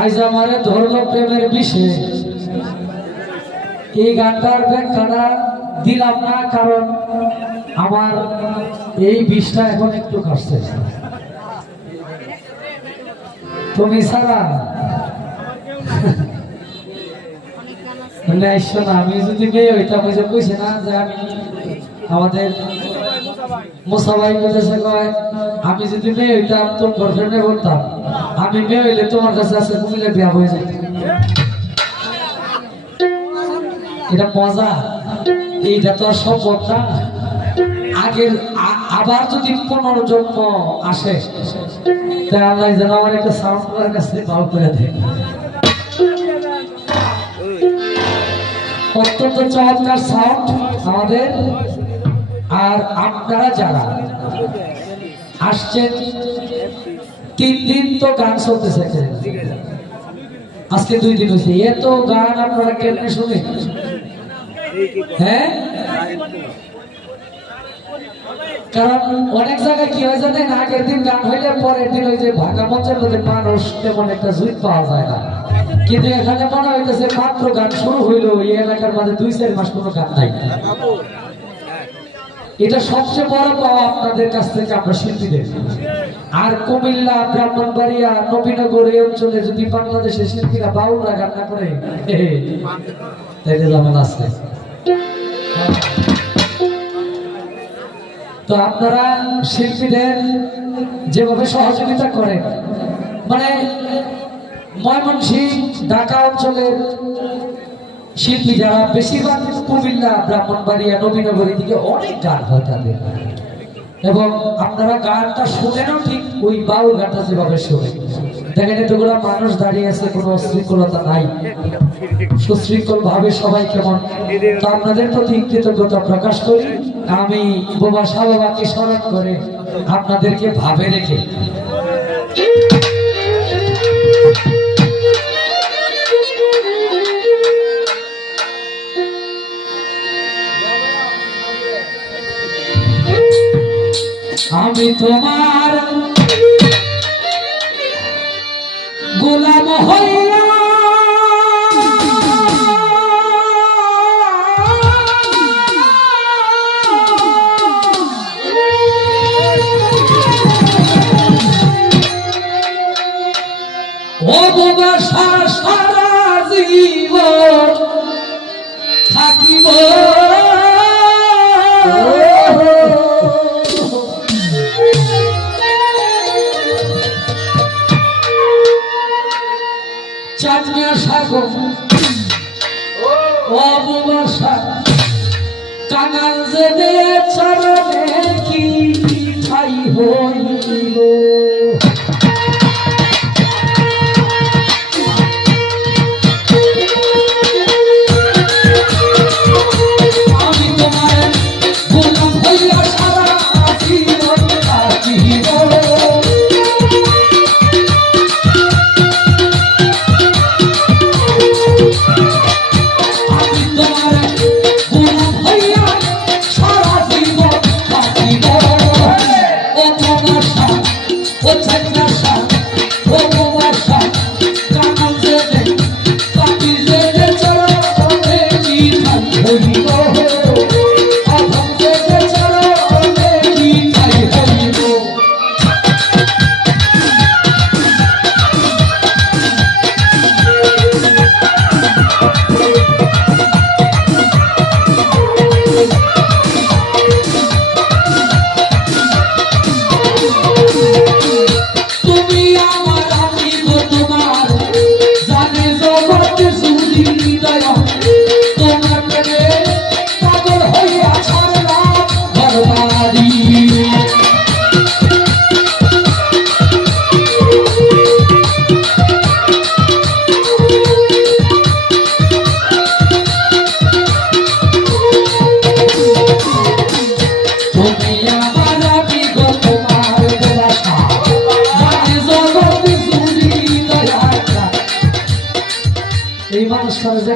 আইজ আমারে ধরল প্রেমের বিষে। এই গানটার ব্যাখ্যাটা দিলাম না, কারণ আমার এই বিষটা এখন একটু কাটছে তুমি না, আমি যদি মেয়ে হইতাম ওই যে কইছে না যে আমি আমাদের মোসাবাই বলেছে কয়, আমি যদি মেয়ে হইতাম, তোর গার্লফ্রেন্ডে বলতাম আমি মেয়ে হইলে তোমার কাছে আছে কুমিল্লে বিয়া হয়ে যায় এটা মজা। এইটা তো আর সম্ভব না। আগের আবার যদি পুনর্জন্ম আসে তাই আল্লাহ যেন আমার একটা সাউন্ড কাছে ভালো করে দেয়। অত্যন্ত চমৎকার সাউন্ড আমাদের। আর আপনারা যারা আসছেন, তিন দিন তো গান এখানে। আজকে দুই দিন হয়েছে। এত গান আপনারা কেমনে শুনে হ্যাঁ? কারণ অনেক জায়গায় কি হয় জানেন, আগের দিন গান হইলে পরের দিন ওই যে ভাগা মঞ্চের মধ্যে মানুষ তেমন একটা জুই পাওয়া যায় না। কিন্তু এখানে মনে হইতেছে মাত্র গান শুরু হইল এই এলাকার মাঝে দুই চার মাস কোনো গান নাই। এটা সবচেয়ে বড় পাওয়া আপনাদের কাছ থেকে আমরা শিল্পীদের আর কুমিল্লা, ব্রাহ্মণবাড়িয়া নবীনগর এই অঞ্চলে যদি বাংলাদেশের শিল্পীরা বাউলরা গান না করে তাইলে তো আপনারা শিল্পীদের যেভাবে সহযোগিতা করেন মানে ময়মনসিংহ, ঢাকা অঞ্চলের শিল্পী যারা বেশিরভাগ কুমিল্লা, ব্রাহ্মণবাড়িয়া, নবীনগরী দিকে অনেক গান হয় তাদের। এবং আপনারা গানটা শোনেনও ঠিক, ওই বাউল গানটা যেভাবে শোনে। দেখেন, এতগুলো মানুষ দাঁড়িয়ে আছে, কোনো শৃঙ্খলতা নাই। সুশৃঙ্খল ভাবে সবাই কেমন। তো আপনাদের প্রতি কৃতজ্ঞতা প্রকাশ করি। আমি বোবা শাহ বাবাকে স্মরণ করে আপনাদেরকে ভাবে রেখে। তোমার গোলাম হইয়া সারা জীবন থাকিব। অববাসা কাঙাল যে চরণে কি ঠাই হইল? তোমার সাথ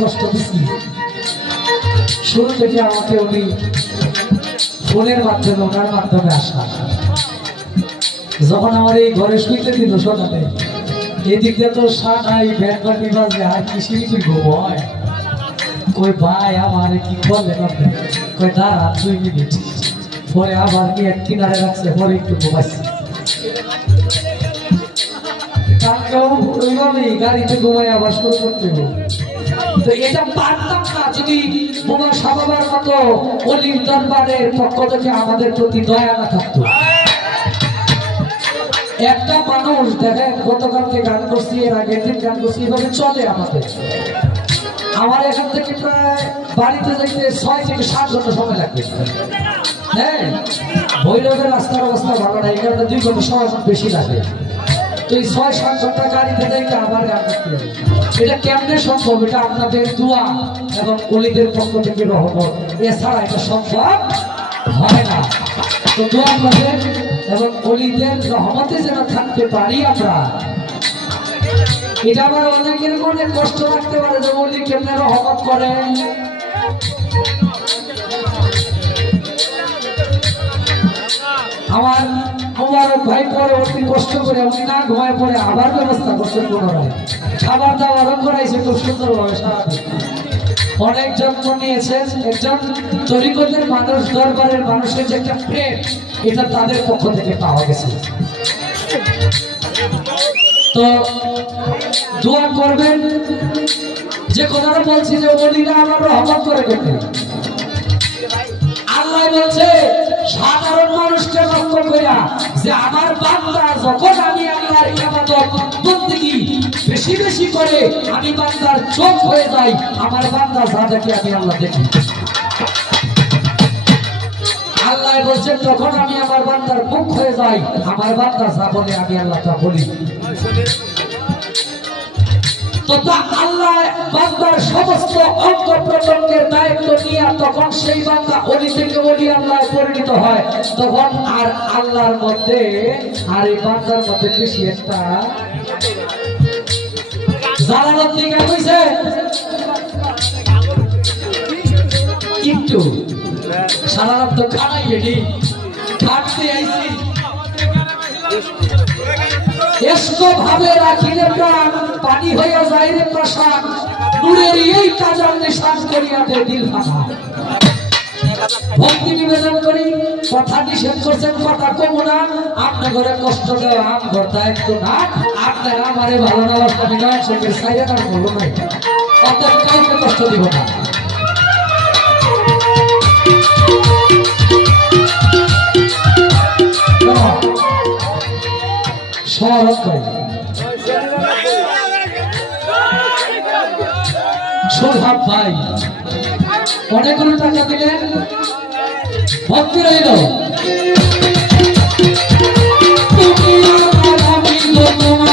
কষ্ট দিচ্ছি শুরু থেকে আমাকে উনি ফোনের মাধ্যমে, ওনার মাধ্যমে আসা। যখন আমার এই ঘরে শুইতে দিল সকালে, এদিকে তো সানাই ব্যান্ডি বাজে, আর কিসির কি ঘুমোয় কই, ভাই, আমার কি করলেন আপনি কই, দাঁড়া, দুই মিনিট। পরে আবার কি এক কিনারে রাখছে, পরে একটু ঘুমাইছে। কালকেও গাড়িতে ঘুমাই আবার শুরু করতে হবে। এটা পারতাম না যদি বোমা সাবাবার মতো অলির দরবারের পক্ষ থেকে আমাদের প্রতি দয়া না থাকতো। একটা মানুষ দেখেন, গতকালকে গান করছি, এর আগের দিন গান করছি, এভাবে চলে আমাদের। আমার এখান থেকে প্রায় বাড়িতে যাইতে ছয় থেকে সাত ঘণ্টা সময় লাগবে। হ্যাঁ? ভৈরবের রাস্তার অবস্থা ভালো না, এই কারণে দুই ঘণ্টা সময় বেশি লাগে। এই ছয় সাত ঘণ্টা গাড়িতে যাইতে আবার গান এটা কেমনে সম্ভব? এটা আপনাদের দোয়া এবং অলিদের পক্ষ থেকে রহমত এছাড়া এটা সম্ভব হয় না। তো দোয়া আপনাদের এবং অলিদের রহমতে যেন থাকতে পারি আমরা। এটা আবার অনেকের মনে কষ্ট লাগতে পারে যে অলি কেমনে রহমত করে অতি কষ্ট করে উনি না ঘুমায় পরে আবার ব্যবস্থা করছেন পুনরায়। খাবার দাবার করাইছে খুব সুন্দরভাবে সারাদিন অনেক যত্ন নিয়েছেন একজন তরিকতের মানুষ, দরবারের মানুষের যে একটা প্রেম, এটা তাদের পক্ষ থেকে পাওয়া গেছে। তো দোয়া করবেন। যে কথাটা বলছি যে অলিরা আমার রহমত করে করতে আমার বান্দা যখন আমি আল্লাহর বেশি বেশি করে আমি বান্দার চোখ হয়ে যাই, আমার বান্দা যা দেখে আমি আল্লাহ দেখি। আল্লাহ বলছেন, যখন আমি আমার বান্দার মুখ হয়ে যাই, আমার বান্দা যা বলে আমি আল্লাহ তা বলি। তথা আল্লাহ বান্দার সমস্ত অঙ্গ প্রত্যঙ্গের দায়িত্ব নিয়ে তখন সেই বান্দা অলি থেকে অলি আল্লাহ পরিণত হয়। তখন আর আল্লাহর মধ্যে আর এই বান্দার মধ্যে বেশি একটা জালালত দিকে কইছে কিন্তু সারারাত তো খানাই বেটি। এসকো ভাবে রাখিলে প্রাণ, পানি হইয়া যায় রে প্রসাদ। নূরের এই কাজার নিশান করিয়া দে দিল ফাঁকা ভক্তি নিবেদন করি, কথা নিষেধ করছেন, কথা কম না। আপনার ঘরে কষ্ট দেওয়া আম ঘর দায়িত্ব না। আপনার আমারে ভালো না, অবস্থা তার কাউকে কষ্ট দিব না। করে সোহাব ভাই অনেকগুলো টাকা দিলে ভক্তি রইল তুমি আমার আমি তোমার